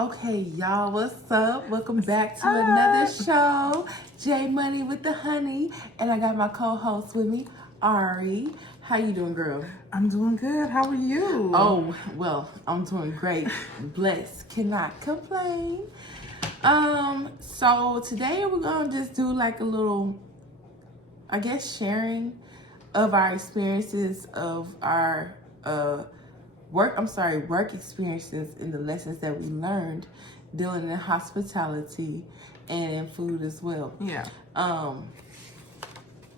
Okay, y'all, what's up? Welcome back to another show. J Money with the Honey, and I got my co-host with me, Ari. How you doing, girl? I'm doing good. How are you? Oh, well, I'm doing great. Blessed, cannot complain. So today we're gonna just do like a little, I guess, sharing of our experiences of our work experiences and the lessons that we learned dealing in hospitality and in food as well. Yeah.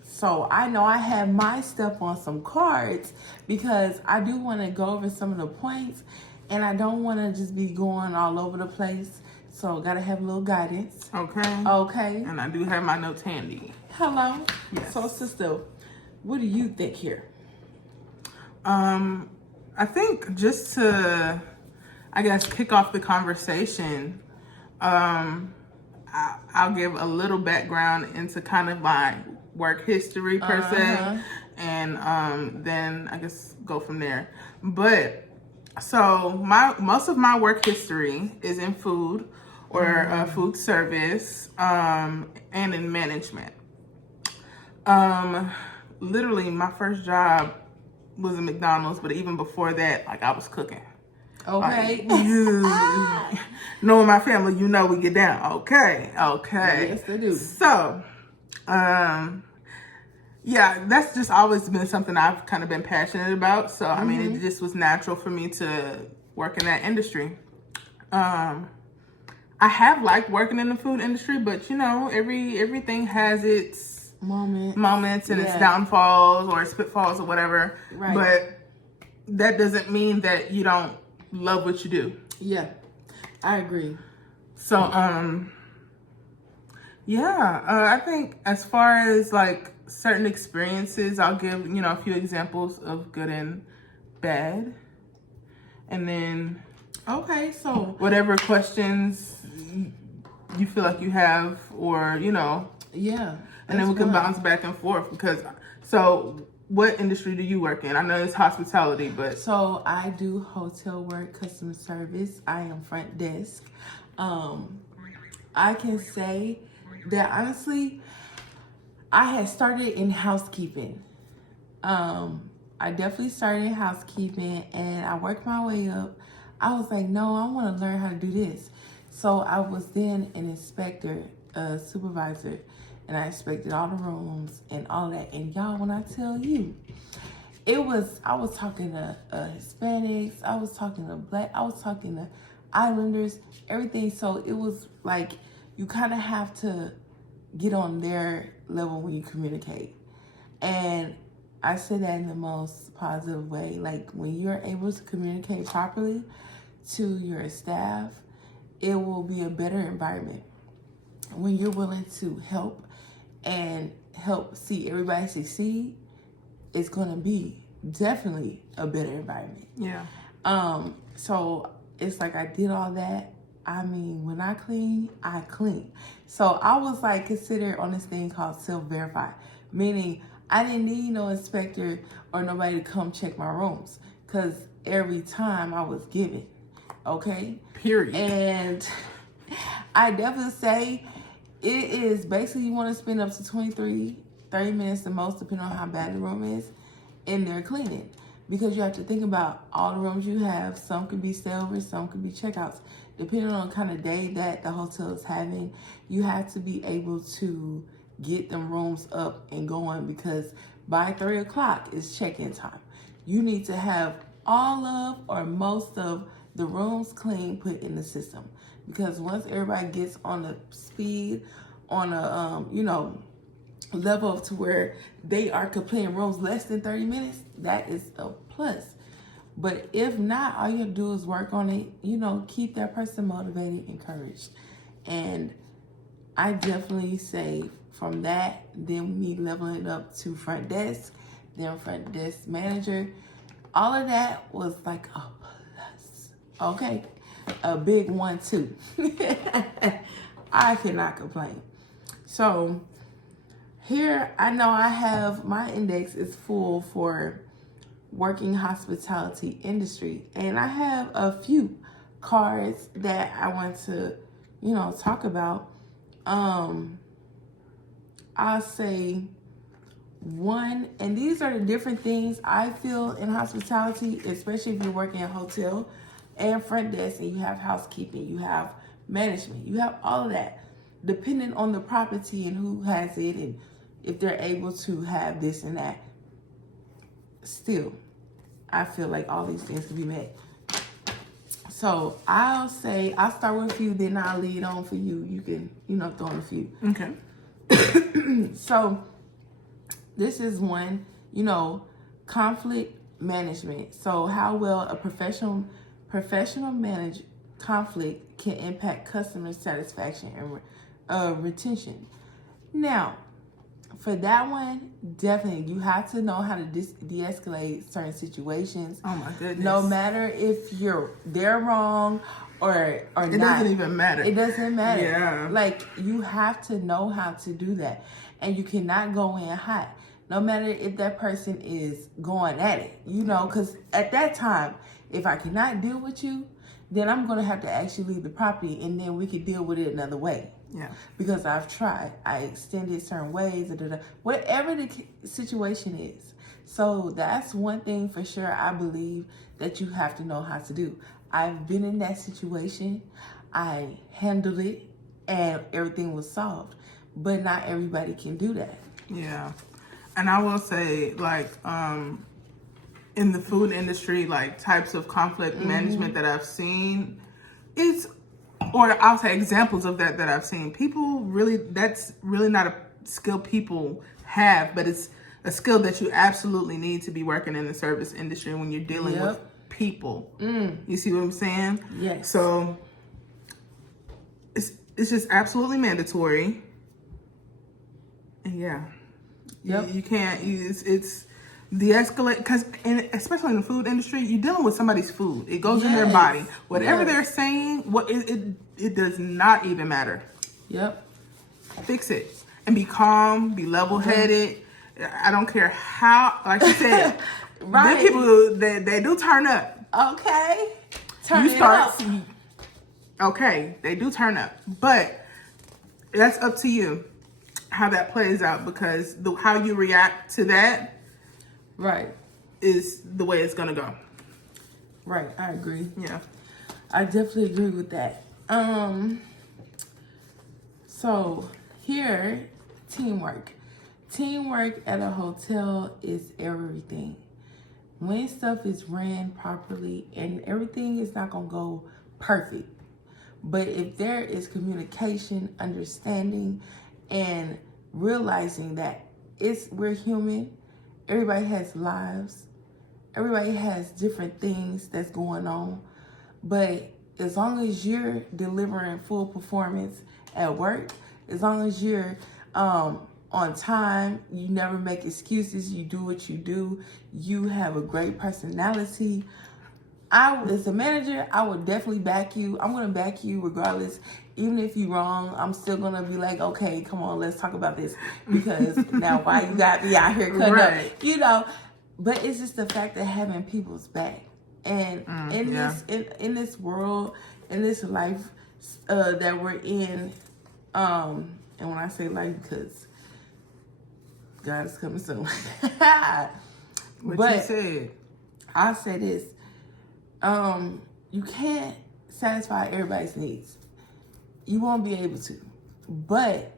So I know I have my stuff on some cards because I do want to go over some of the points and I don't want to just be going all over the place. So gotta have a little guidance. Okay. Okay. And I do have my notes handy. Hello. Yes. So sister, what do you think here? I think just to, I guess, kick off the conversation, I'll give a little background into kind of my work history per se, and then I guess go from there. But so most of my work history is in food or food service, and in management. Literally, my first job was at McDonald's, but even before that, like, I was cooking. Okay. Like, knowing my family, you know we get down. Okay. Yes, they do. So, yeah, that's just always been something I've kind of been passionate about. So, I mean, it just was natural for me to work in that industry. I have liked working in the food industry, but you know, everything has its moments and its downfalls or its pitfalls or whatever. Right. But that doesn't mean that you don't love what you do. Yeah, I agree. So, I think as far as like certain experiences, I'll give, a few examples of good and bad. And then, Okay, so whatever questions you feel like you have, or, yeah. and then we can bounce back and forth so what industry do you work in? I know it's hospitality, but... So I do hotel work, customer service. I am front desk. I can say that honestly, I had started in housekeeping. I definitely started in housekeeping and I worked my way up. I was like, no, I want to learn how to do this. So I was then an inspector, a supervisor, and I inspected all the rooms and all that. And y'all, when I tell you, I was talking to Hispanics, I was talking to Black, I was talking to Islanders, everything. So it was like, you kind of have to get on their level when you communicate. And I say that in the most positive way. Like, when you're able to communicate properly to your staff, it will be a better environment. When you're willing to help and help see everybody succeed, it's gonna be definitely a better environment. Yeah. So it's like I did all that. I mean, when I clean, I clean. So I was like considered on this thing called self-verify, meaning I didn't need no inspector or nobody to come check my rooms because every time I was given, okay? Period. And I definitely say it is basically you want to spend up to 30 minutes the most, depending on how bad the room is, in there cleaning. Because you have to think about all the rooms you have. Some could be stayovers, some could be checkouts. Depending on the kind of day that the hotel is having, you have to be able to get them rooms up and going because by 3 o'clock is check-in time. You need to have all of or most of the rooms clean, put in the system. Because once everybody gets on the speed, on a, level to where they are completing rooms less than 30 minutes, that is a plus. But if not, all you have to do is work on it, keep that person motivated, encouraged. And I definitely say from that, then me leveling up to front desk, then front desk manager, all of that was like a plus. Okay? A big one too. I cannot complain. So here, I know I have, my index is full for working hospitality industry. And I have a few cards that I want to, talk about. I'll say one, and these are the different things I feel in hospitality, especially if you're working in a hotel and front desk and you have housekeeping, you have management, you have all of that. Depending on the property and who has it and if they're able to have this and that, still, I feel like all these things can be met. So I'll start with a few, then I'll lead on for you. You can, throw in a few. Okay. So this is one, conflict management. So how well a professional manage conflict can impact customer satisfaction and retention. Now, for that one, definitely you have to know how to de-escalate certain situations. Oh my goodness. No matter if they're wrong or not. It doesn't even matter. It doesn't matter. Yeah. Like, you have to know how to do that. And you cannot go in hot. No matter if that person is going at it, because at that time, if I cannot deal with you, then I'm going to have to actually leave the property and then we could deal with it another way. Yeah. Because I've tried. I extended certain ways, whatever the situation is. So that's one thing for sure I believe that you have to know how to do. I've been in that situation. I handled it and everything was solved. But not everybody can do that. Yeah. And I will say, like, in the food industry, like, types of conflict management that I've seen, I'll say examples of that I've seen. That's really not a skill people have, but it's a skill that you absolutely need to be working in the service industry when you're dealing with people. You see what I'm saying? Yes. So it's just absolutely mandatory. And yeah. Yep. You can't, it's de-escalate, because especially in the food industry, you're dealing with somebody's food. It goes in their body. Whatever they're saying, it does not even matter. Yep. Fix it. And be calm, be level-headed. I don't care how, like you said, Right. them people, they do turn up. Okay. Turn it up. Okay, they do turn up. But that's up to you how that plays out, because how you react to that is the way it's gonna go. Right, I agree. Yeah. I definitely agree with that. So here, teamwork. Teamwork at a hotel is everything. When stuff is ran properly, and everything is not gonna go perfect, but if there is communication, understanding, and realizing that we're human, everybody has lives, everybody has different things that's going on, but as long as you're delivering full performance at work, as long as you're on time, you never make excuses, you do what you do, you have a great personality, as a manager, I would definitely back you. I'm going to back you regardless. Even if you're wrong, I'm still going to be like, okay, come on, let's talk about this. Because now why you got me out here cutting up? But it's just the fact of having people's back. And in this world, in this life that we're in, and when I say life, because God is coming soon. What you said. I'll say this. You can't satisfy everybody's needs. You won't be able to. But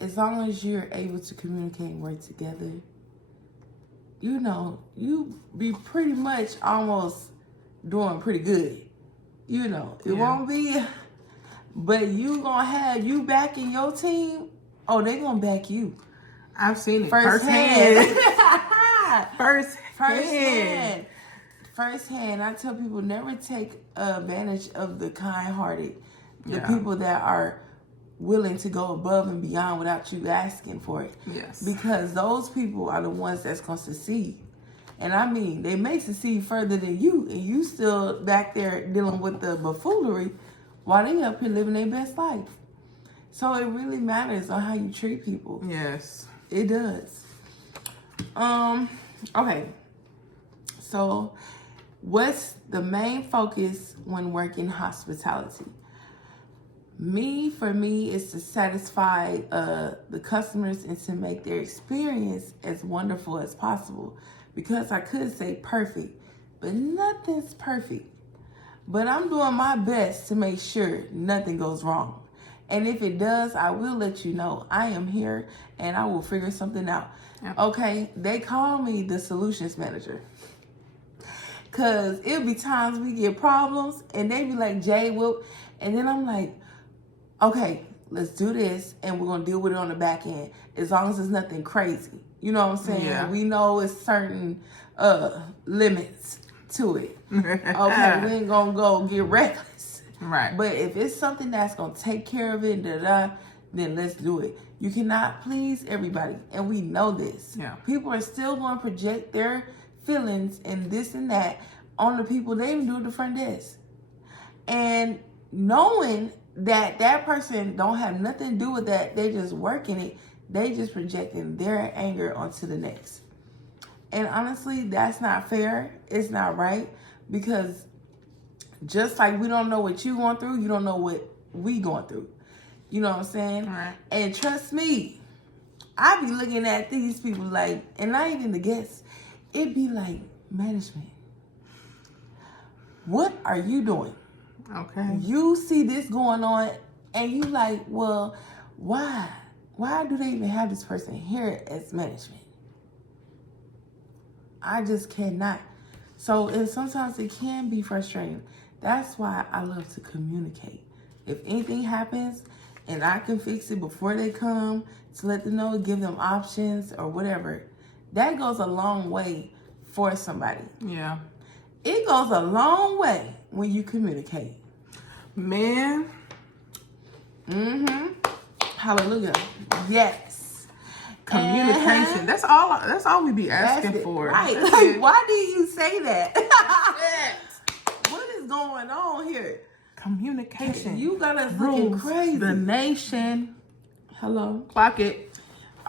as long as you're able to communicate and work together, you be pretty much almost doing pretty good. It won't be, but you gonna have you backing your team. Oh, they gonna back you. I've seen it firsthand. Firsthand. I tell people never take advantage of the kind-hearted, the people that are willing to go above and beyond without you asking for it. Yes. Because those people are the ones that's going to succeed. And I mean, they may succeed further than you, and you still back there dealing with the buffoonery while they up here living their best life. So it really matters on how you treat people. Yes. It does. Okay. So What's the main focus when working hospitality? For me, is to satisfy the customers and to make their experience as wonderful as possible. Because I could say perfect, but nothing's perfect. But I'm doing my best to make sure nothing goes wrong. And if it does, I will let you know. I am here and I will figure something out. Yep. Okay, they call me the solutions manager. Because it'll be times we get problems and they be like, Jay, well, and then I'm like, okay, let's do this and we're going to deal with it on the back end as long as it's nothing crazy. You know what I'm saying? Yeah. We know it's certain limits to it. Okay, we ain't going to go get reckless. Right. But if it's something that's going to take care of it, then let's do it. You cannot please everybody. And we know this. Yeah. People are still going to project their feelings and this and that on the people they even do at the front desk. And knowing that that person don't have nothing to do with that, they just working it, they just projecting their anger onto the next. And honestly, that's not fair. It's not right. Because just like we don't know what you going through, you don't know what we going through. You know what I'm saying? Right. And trust me, I be looking at these people like, and not even the guests, it be like, management, what are you doing? Okay. You see this going on and you like, well, why? Why do they even have this person here as management? I just cannot. So, and sometimes it can be frustrating. That's why I love to communicate. If anything happens and I can fix it before they come, to let them know, give them options or whatever, that goes a long way for somebody. Yeah. It goes a long way when you communicate. Man. Mm-hmm. Hallelujah. Yes. Communication. That's all we be asking for. Right. That's Like, it. why do you say that? What is going on here? Communication. You got us looking rules crazy. the nation. Hello. Clock it.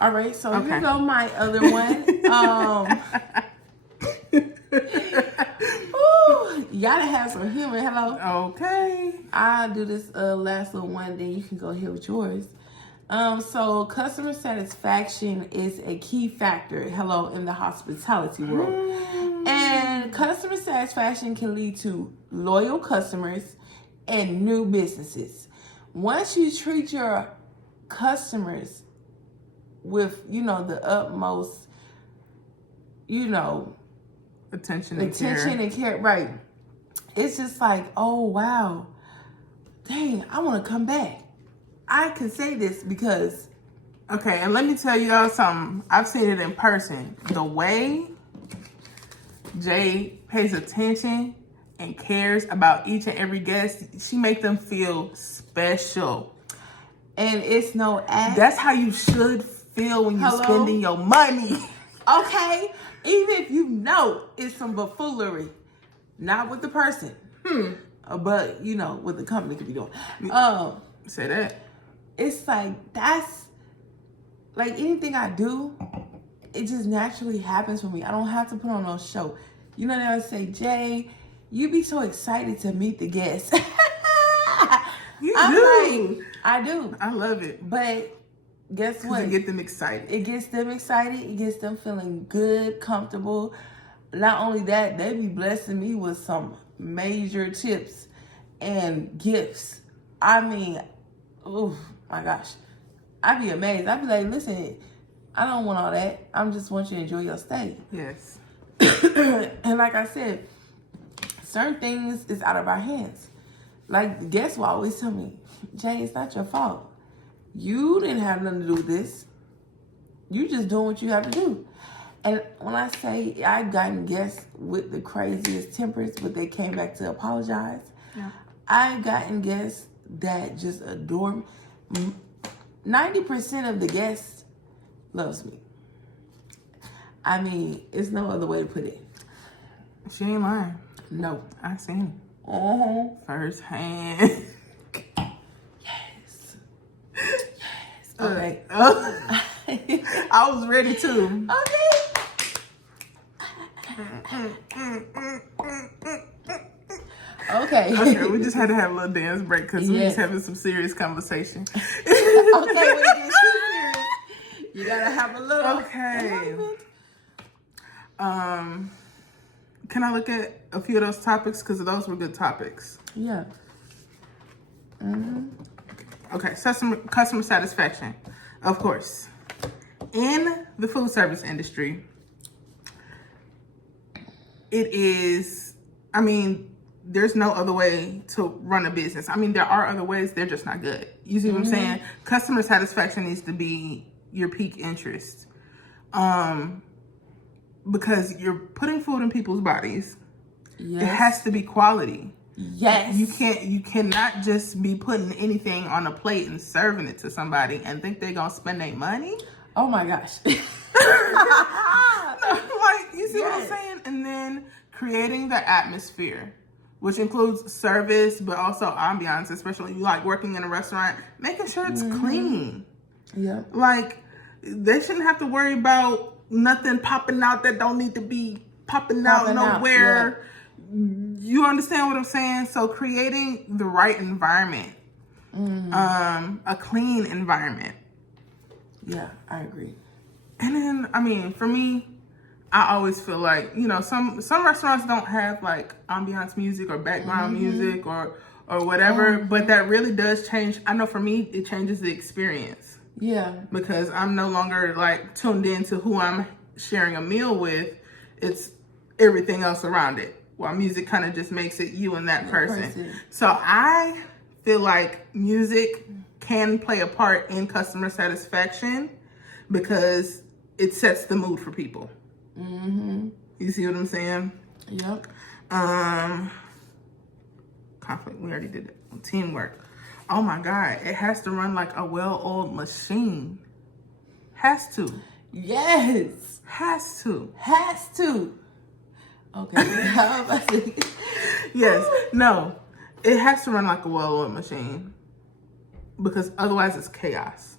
All right, so Okay. here go my other one. Ooh, you gotta have some humor. Hello. Okay. I'll do this last little one, then you can go here with yours. So customer satisfaction is a key factor, in the hospitality world. And customer satisfaction can lead to loyal customers and new businesses. Once you treat your customers with, the utmost, Attention and care, right? It's just like, oh wow, dang, I want to come back. I can say this because, okay, and let me tell y'all something. I've seen it in person. The way Jay pays attention and cares about each and every guest, she make them feel special. and it's no act. That's how you should feel when you're spending your money. Okay, even if you know it's some buffoonery, not with the person, but what the company could be doing. Say that. It's like, that's like anything I do, it just naturally happens for me. I don't have to put on no show. You know, they always say, Jay, you be so excited to meet the guests. I do. I love it. But guess what? It get them excited. It gets them excited. It gets them feeling good, comfortable. Not only that, they be blessing me with some major tips and gifts. I mean, oh my gosh. I'd be amazed. I'd be like, listen, I don't want all that. I just want you to enjoy your stay. Yes. And like I said, certain things is out of our hands. Like the guests will always tell me, Jay, it's not your fault. You didn't have nothing to do with this. You just doing what you have to do. And when I say I've gotten guests with the craziest tempers, but they came back to apologize. Yeah. I've gotten guests that just adore me. 90% of the guests loves me. I mean, it's no other way to put it. She ain't lying. No. I seen it. Uh-huh. First hand. Yes. Okay. I was ready to. Okay. Okay. Okay, we just had to have a little dance break because we Yes. just having some serious conversation. Okay, when it gets too serious, you gotta have a little. Okay. enlightenment. Can I look at a few of those topics? Because those were good topics. Yeah. Okay, customer satisfaction. Of course. In the food service industry, it is, I mean, there's no other way to run a business. I mean, there are other ways, they're just not good. You see what I'm saying? Customer satisfaction needs to be your peak interest. Because you're putting food in people's bodies. Yes. It has to be quality. Yes. You cannot just be putting anything on a plate and serving it to somebody and think they're gonna spend their money. Oh my gosh. Like, you see what I'm saying? And then creating the atmosphere, which includes service, but also ambiance, especially you like working in a restaurant, making sure it's clean. Yeah. Like, they shouldn't have to worry about nothing popping out that don't need to be popping out nowhere. You understand what I'm saying? So creating the right environment, a clean environment. Yeah, I agree. And then, I mean, for me, I always feel like, you know, some restaurants don't have like ambiance music or background music or whatever, but that really does change. I know for me, it changes the experience. Yeah. Because I'm no longer like tuned into who I'm sharing a meal with. It's everything else around it. While music kind of just makes it you and that person. So I feel like music can play a part in customer satisfaction because it sets the mood for people. You see what I'm saying? Yep. Conflict, we already did it. Teamwork. Oh my God, it has to run like a well-oiled machine. Has to. Yes. Has to. Has to. Okay. Yes. No. It has to run like a well-oiled machine. Because otherwise it's chaos.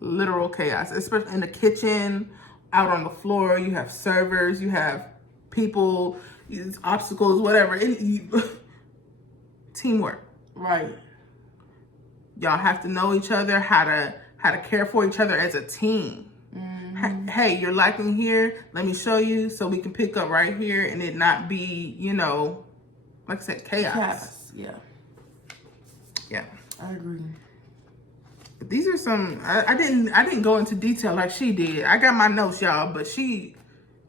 Literal chaos. Especially in the kitchen, out on the floor, you have servers, you have people, obstacles, whatever. Teamwork. Right. Y'all have to know each other, how to care for each other as a team. Hey, you're lacking here. Let me show you so we can pick up right here and it not be, you know, like I said, chaos. Yeah. Yeah. I agree. But these are some. I didn't go into detail like she did. I got my notes, y'all, but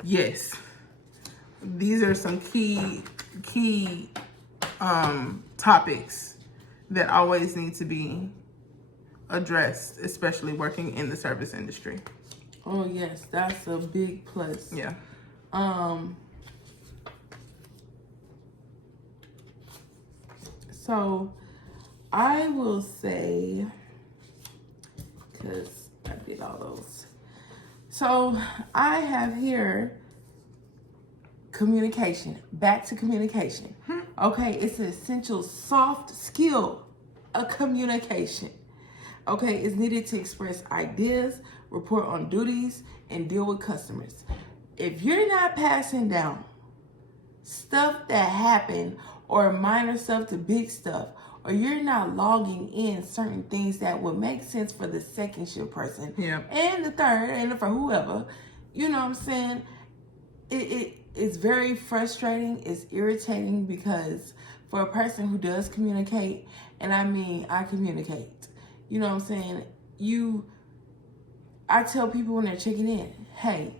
yes. These are some key topics that always need to be addressed, especially working in the service industry. Oh yes, that's a big plus. Yeah. So I will say, because I did all those. So I have here communication. Back to communication. Okay, it's an essential soft skill of communication. Okay, it's needed to express ideas, report on duties, and deal with customers. If you're not passing down stuff that happened, or minor stuff to big stuff, or you're not logging in certain things that would make sense for the second shift person, and the third, and for whoever, you know what I'm saying? It's very frustrating. It's irritating because for a person who does communicate, and I mean, I communicate, you know what I'm saying? I tell people when they're checking in, hey,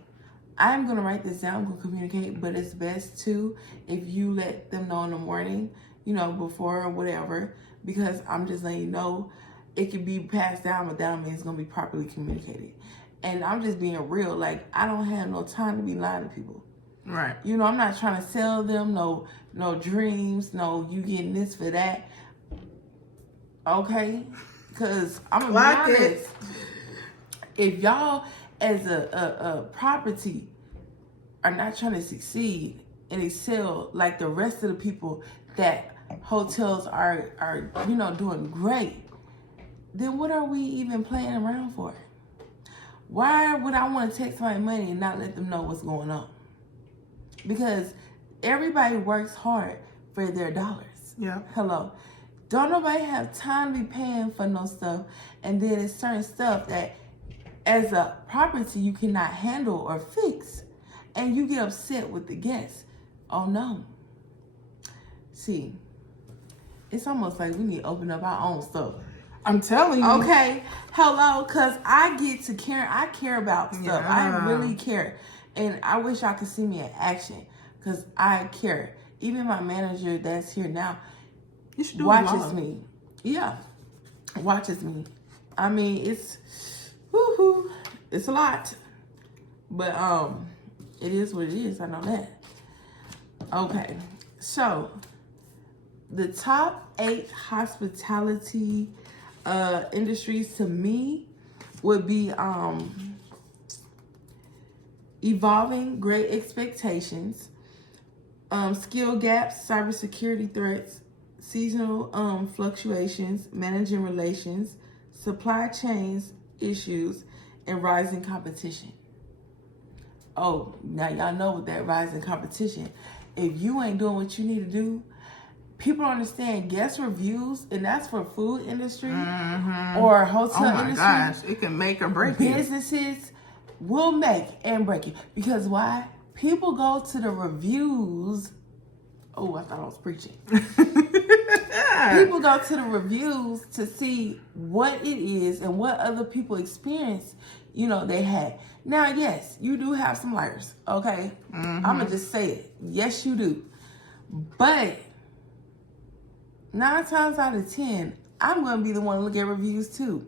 I'm going to write this down, I'm going to communicate, but it's best too if you let them know in the morning, you know, before or whatever, because I'm just letting you know it could be passed down, but that don't mean it's going to be properly communicated. And I'm just being real. Like, I don't have no time to be lying to people. Right. You know, I'm not trying to sell them no dreams, no you getting this for that. Okay? Because I'm going to be honest. If y'all as a property are not trying to succeed and excel like the rest of the people that hotels are you know, doing great, then what are we even playing around for? Why would I want to take somebody money and not let them know what's going on? because everybody works hard for their dollars. Yeah. Hello. Don't nobody have time to be paying for no stuff, and then it's certain stuff that as a property you cannot handle or fix, and you get upset with the guests. Oh no. See, it's almost like we need to open up our own stuff. I'm telling you. Okay, hello, cause I get to care. I care about stuff. Yeah. I really care, and I wish y'all could see me in action, cause I care. Even my manager that's here now You should do watches me. Yeah, watches me. I mean, it's woohoo. It's a lot, but it is what it is. I know that. Okay, so the top 8 hospitality industries to me would be evolving great expectations, skill gaps, cybersecurity threats, seasonal fluctuations, managing relations, supply chains issues, and rising competition. Oh, now y'all know what that rising competition. If you ain't doing what you need to do, people don't understand guest reviews, and that's for food industry or hotel Oh my industry. gosh, it can make or break you. Businesses will make and break you. Because why? People go to the reviews. Oh, I thought I was preaching. People go to the reviews to see what it is and what other people experience, they had. Now, yes, you do have some liars, okay? I'm going to just say it. Yes, you do. But 9 times out of 10, I'm going to be the one to look at reviews too.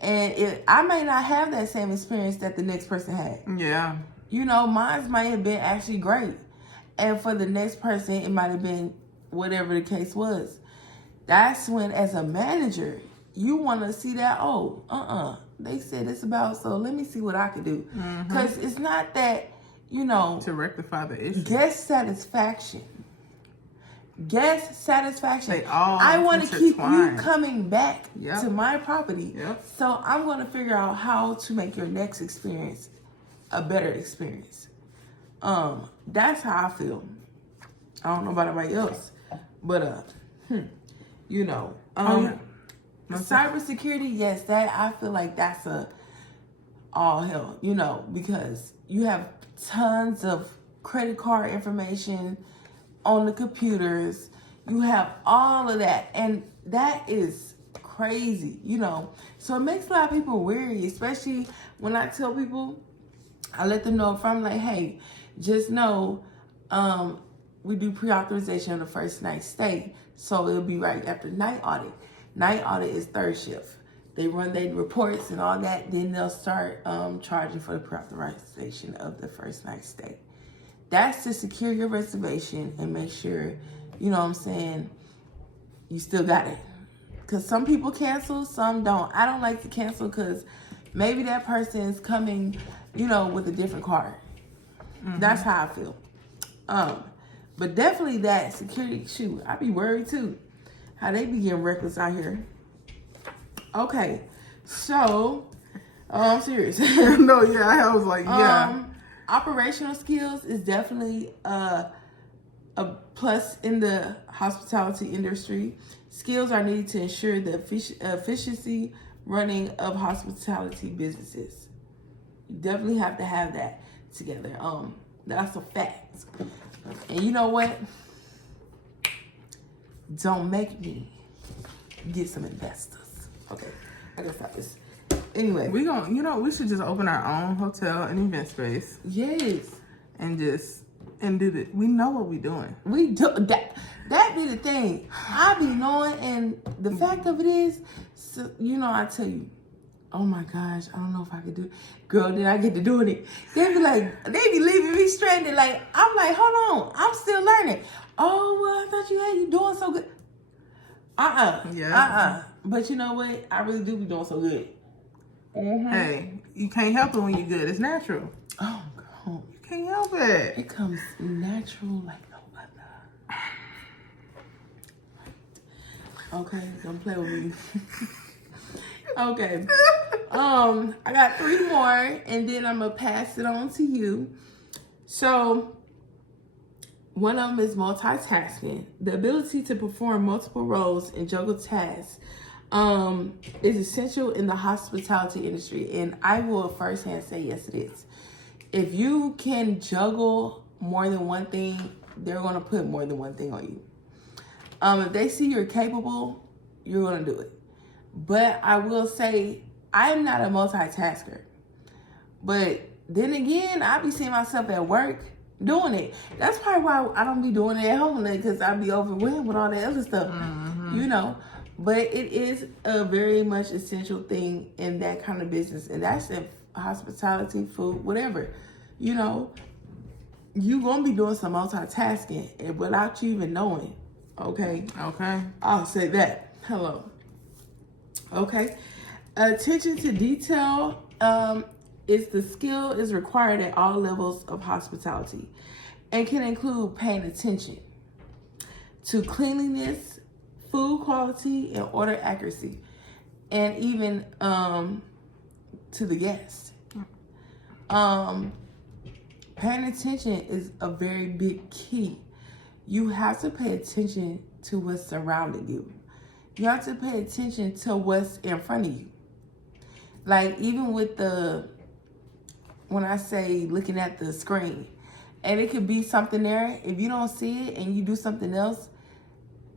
And I may not have that same experience that the next person had. Yeah. Mine might have been actually great. And for the next person, it might have been whatever the case was. That's when, as a manager, you want to see that, they said it's about, so let me see what I can do. Because it's not that, To rectify the issue. guest satisfaction. They all I want to keep you intertwine. coming back Yep. to my property. Yep. So I'm going to figure out how to make your next experience a better experience. That's how I feel. I don't know about everybody else, but cybersecurity, yes, that I feel like that's all hell, because you have tons of credit card information on the computers. You have all of that, and that is crazy, So it makes a lot of people weary, especially when I tell people, I let them know if I'm like, hey, just know, we do pre-authorization on the first night stay, so it'll be right after night audit. Night audit is third shift. They run their reports and all that, then they'll start charging for the pre-authorization of the first night stay. That's to secure your reservation and make sure, you still got it. Because some people cancel, some don't. I don't like to cancel because maybe that person is coming, with a different card. That's how I feel. But definitely that security, shoot, I be worried too. How they be getting reckless out here. Okay, so, I'm serious. No, yeah, I was like, yeah. Operational skills is definitely a plus in the hospitality industry. Skills are needed to ensure the efficiency running of hospitality businesses. You definitely have to have that together. That's a fact. And you know what? Don't make me get some investors. Okay, I gotta stop this. Anyway, We should just open our own hotel and event space yes, and do it. We know what we're doing. we do that. That be the thing. I be knowing, and the fact of it is, so, I tell you, oh my gosh, I don't know if I could do it. Girl, did I get to doing it? They be leaving me stranded. Like, I'm like, hold on, I'm still learning. Oh, well, I thought you doing so good. Yeah. But you know what? I really do be doing so good. Hey, you can't help it when you're good. It's natural. Oh, girl. You can't help it. It comes natural like no other. Okay, don't play with me. Okay. I got 3 more, and then I'm gonna pass it on to you. So, One of them is multitasking. The ability to perform multiple roles and juggle tasks is essential in the hospitality industry. And I will firsthand say, yes, it is. If you can juggle more than one thing, they're going to put more than one thing on you. If they see you're capable, you're going to do it. But I will say, I'm not a multitasker. But then again, I be seeing myself at work doing it. That's probably why I don't be doing it at home, because I be overwhelmed with all that other stuff, you know. But it is a very much essential thing in that kind of business, and that's in hospitality, food, whatever. You know, you gonna be doing some multitasking and without you even knowing. Okay. Okay. I'll say that. Hello. Okay. Attention to detail is the skill is required at all levels of hospitality and can include paying attention to cleanliness, food quality, and order accuracy, and even to the guest. Paying attention is a very big key. You have to pay attention to what's surrounding you. You have to pay attention to what's in front of you. Like, even with when I say looking at the screen, and it could be something there. If you don't see it and you do something else,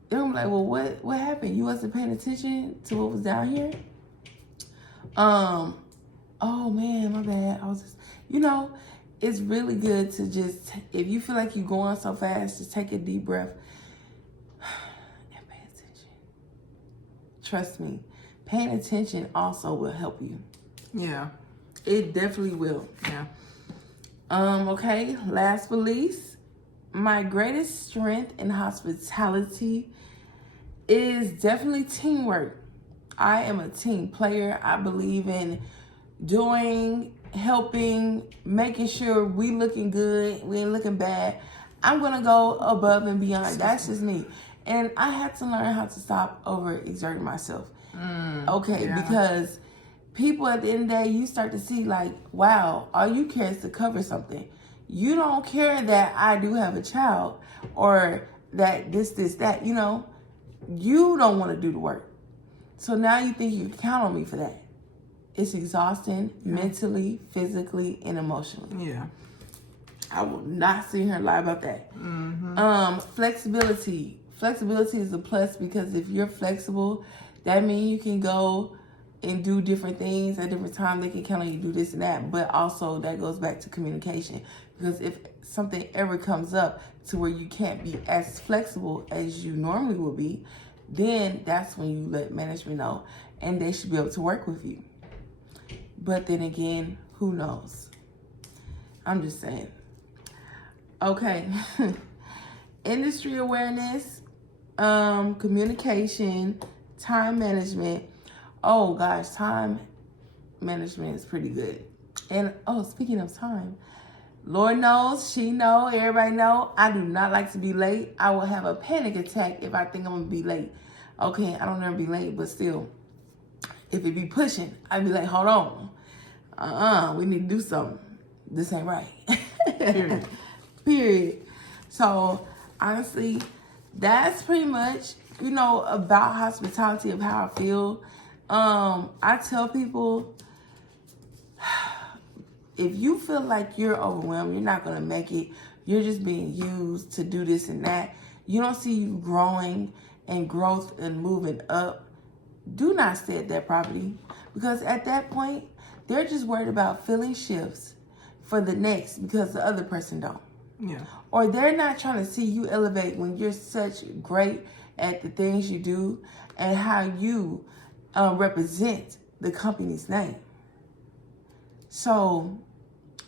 they're gonna be like, well, what happened? You wasn't paying attention to what was down here? Oh man, my bad. I was just, it's really good to just, if you feel like you're going so fast, just take a deep breath and pay attention. Trust me, paying attention also will help you. Yeah. It definitely will. Yeah. Okay, last but least, my greatest strength in hospitality is definitely teamwork. I am a team player. I believe in doing, helping, making sure we looking good, we ain't looking bad. I'm gonna go above and beyond. That's just me. And I had to learn how to stop over exerting myself. Because people at the end of the day, you start to see like, wow, all you care is to cover something. You don't care that I do have a child or that this, that, you don't want to do the work. So now you think you can count on me for that. It's exhausting mentally, physically, and emotionally. Yeah. I will not sit here and lie about that. Flexibility. Flexibility is a plus because if you're flexible, that means you can go and do different things at different times. They can count on you do this and that. But also that goes back to communication. Because if something ever comes up to where you can't be as flexible as you normally would be, then that's when you let management know. And they should be able to work with you. But then again, who knows? I'm just saying. Okay. Industry awareness, communication, time management. Oh gosh, time management is pretty good. And speaking of time, Lord knows, she know, everybody know, I do not like to be late. I will have a panic attack if I think I'm gonna be late. Okay, I don't never be late, but still, if it be pushing, I'd be like, hold on. We need to do something. This ain't right. Period. So honestly, that's pretty much, about hospitality, of how I feel. I tell people, if you feel like you're overwhelmed, you're not going to make it, you're just being used to do this and that, you don't see you growing and growth and moving up, do not stay at that property. Because at that point, they're just worried about filling shifts for the next because the other person don't. Yeah. Or they're not trying to see you elevate when you're such great at the things you do and how you represent the company's name. So,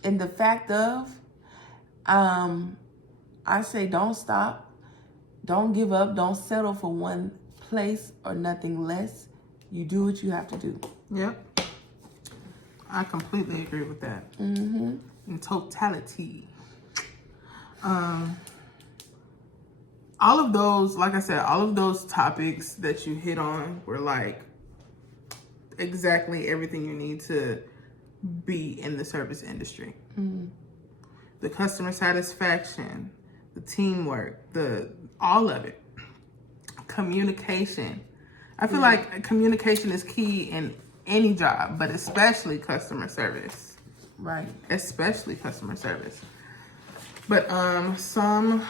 in the fact of, I say don't stop, don't give up, don't settle for one place or nothing less. You do what you have to do. Yep. I completely agree with that. Mm-hmm. In totality. All of those, like I said, all of those topics that you hit on were like exactly everything you need to be in the service industry. Mm-hmm. The customer satisfaction, the teamwork, all of it. Communication. I feel like communication is key in any job, but especially customer service. Right. Especially customer service. But some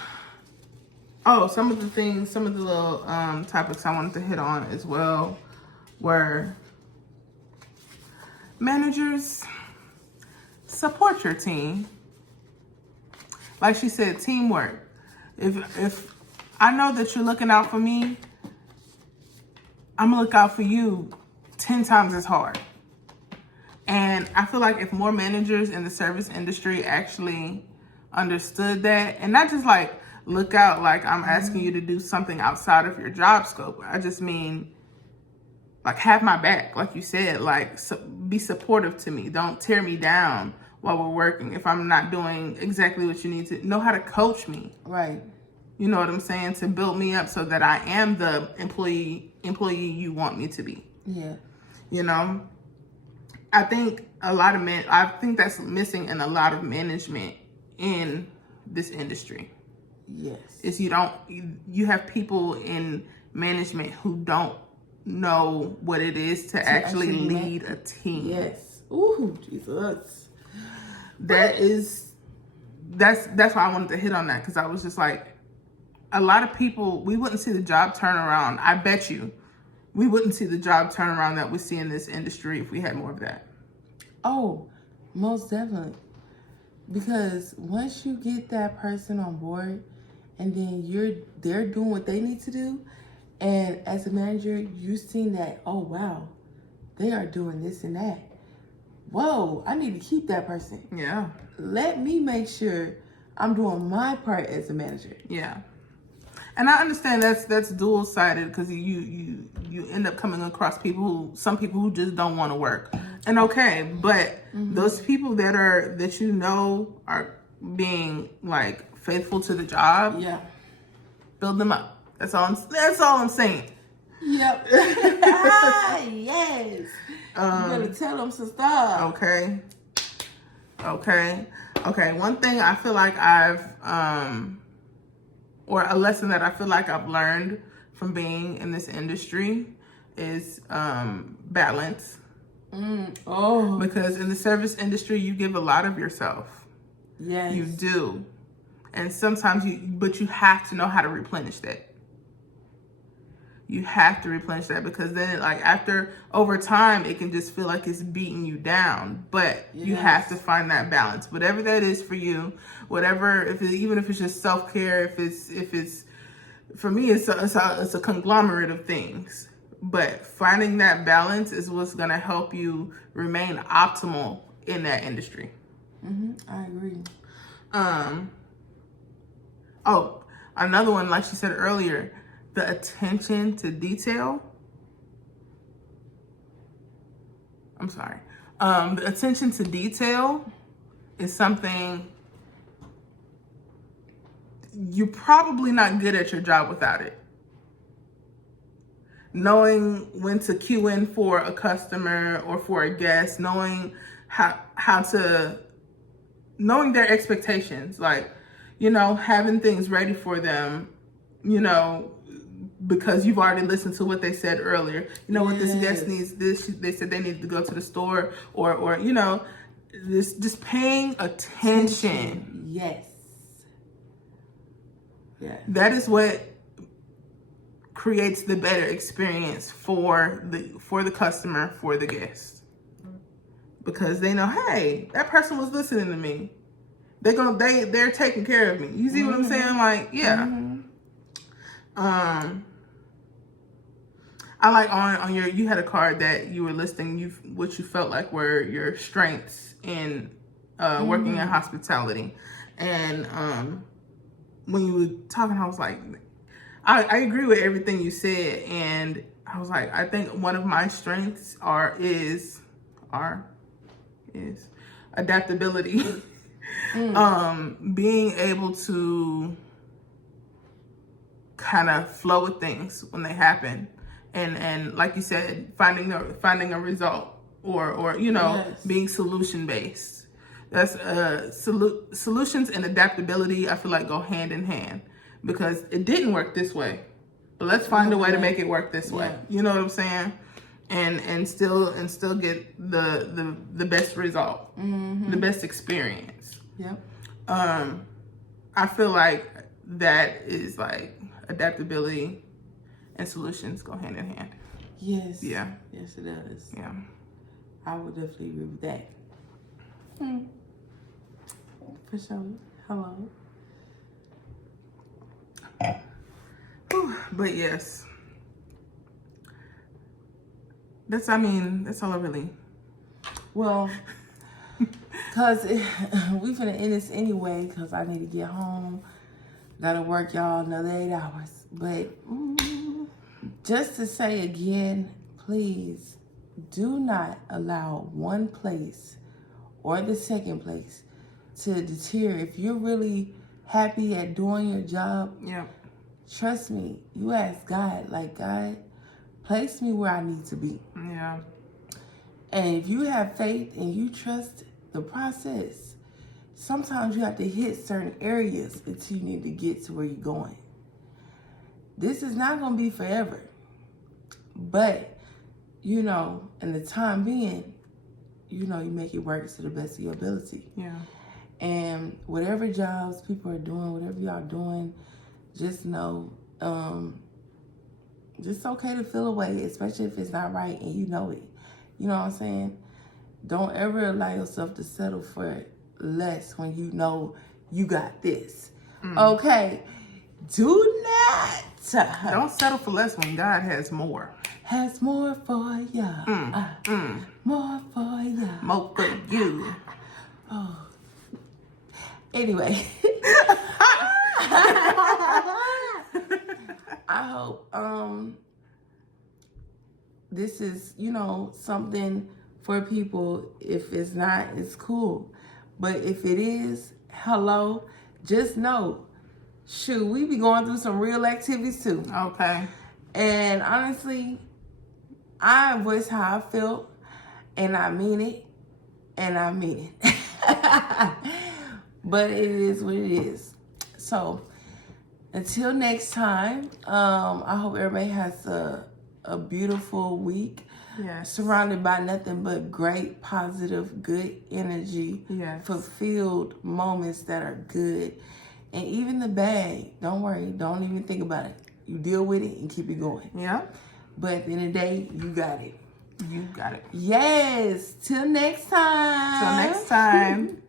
of the little topics I wanted to hit on as well were managers, support your team. Like she said, teamwork. If I know that you're looking out for me, I'm gonna look out for you 10 times as hard. And I feel like if more managers in the service industry actually understood that, and not just like look out like I'm asking you to do something outside of your job scope. I just mean like have my back, like you said, like be supportive to me. Don't tear me down while we're working. If I'm not doing exactly what you need to, know how to coach me. Right. You know what I'm saying? To build me up so that I am the employee you want me to be. Yeah. You know? I think I think that's missing in a lot of management in this industry. Yes. Is you have people in management who don't know what it is to actually lead a team. Yes. Ooh, Jesus. That's why I wanted to hit on that, because I was just like, a lot of people, we wouldn't see the job turnaround. I bet you we wouldn't see the job turnaround that we see in this industry if we had more of that. Oh, most definitely. Because once you get that person on board and then they're doing what they need to do, and as a manager, you've seen that, oh wow, they are doing this and that. Whoa, I need to keep that person. Yeah. Let me make sure I'm doing my part as a manager. Yeah. And I understand that's dual-sided, because you end up coming across some people who just don't want to work. And okay, but those people that you know are being like faithful to the job, Yeah. build them up. That's all I'm saying. Yep. Yes. You better tell them some stuff. Okay. One thing I feel like or a lesson that I feel like I've learned from being in this industry is balance. Oh. Because in the service industry, you give a lot of yourself. Yes. You do. And sometimes but you have to know how to replenish that. You have to replenish that, because then over time, it can just feel like it's beating you down. But you have to find that balance, whatever that is for you, even if it's just self-care, if it's for me, it's a conglomerate of things. But finding that balance is what's going to help you remain optimal in that industry. I agree. Another one, like she said earlier, the attention to detail. I'm sorry. The attention to detail is something you're probably not good at your job without it. Knowing when to cue in for a customer or for a guest, knowing knowing their expectations, like, having things ready for them, because you've already listened to what they said earlier. What this guest needs, they said they need to go to the store, or this, just paying attention. Yes. Yeah. That is what creates the better experience for the customer, for the guest. Because they know, hey, that person was listening to me. They're taking care of me. You see what I'm saying? Like, yeah. I like on you had a card that you were listing what you felt like were your strengths in working in hospitality. And when you were talking, I was like, I agree with everything you said, and I was like, I think one of my strengths is adaptability. Being able to kind of flow with things when they happen, and like you said, finding a result, or being solution based. That's solutions and adaptability. I feel like go hand in hand because it didn't work this way, but let's find a way to make it work this way. Yeah. You know what I'm saying? And still get the best result, the best experience. Yep. I feel like that is like adaptability and solutions go hand in hand. Yes. Yeah. Yes, it does. Yeah. I would definitely agree with that. For sure. Hello. Whew, but yes. That's all I really. Well, because we finna end this anyway, because I need to get home. Gotta work, y'all, another 8 hours. But just to say again, please do not allow one place or the second place to deter. If you're really happy at doing your job, Yeah. trust me, you ask God, like, God, place me where I need to be. Yeah. And if you have faith and you trust the process, sometimes you have to hit certain areas until you need to get to where you're going. This is not going to be forever. But, you know, in the time being, you know, you make it work to the best of your ability. Yeah. And whatever jobs people are doing, whatever y'all doing, just know, just okay to feel away, especially if it's not right and you know it. You know what I'm saying? Don't ever allow yourself to settle for less when you know you got this. Okay? Do not. Don't settle for less when God has more. Has more for ya. More for ya. More for you. Oh. Anyway. I hope this is, you know, something for people. If it's not, it's cool. But if it is, hello, just know, shoot, we be going through some real activities too. Okay. And honestly, I voice how I felt, and I mean it, and I mean it. But it is what it is. So, until next time, I hope everybody has a beautiful week. Yes. Surrounded by nothing but great, positive, good energy. Yes. Fulfilled moments that are good. And even the bad, don't worry. Don't even think about it. You deal with it and keep it going. Yeah. But at the end of the day, you got it. You got it. Yes. Till next time. Till next time.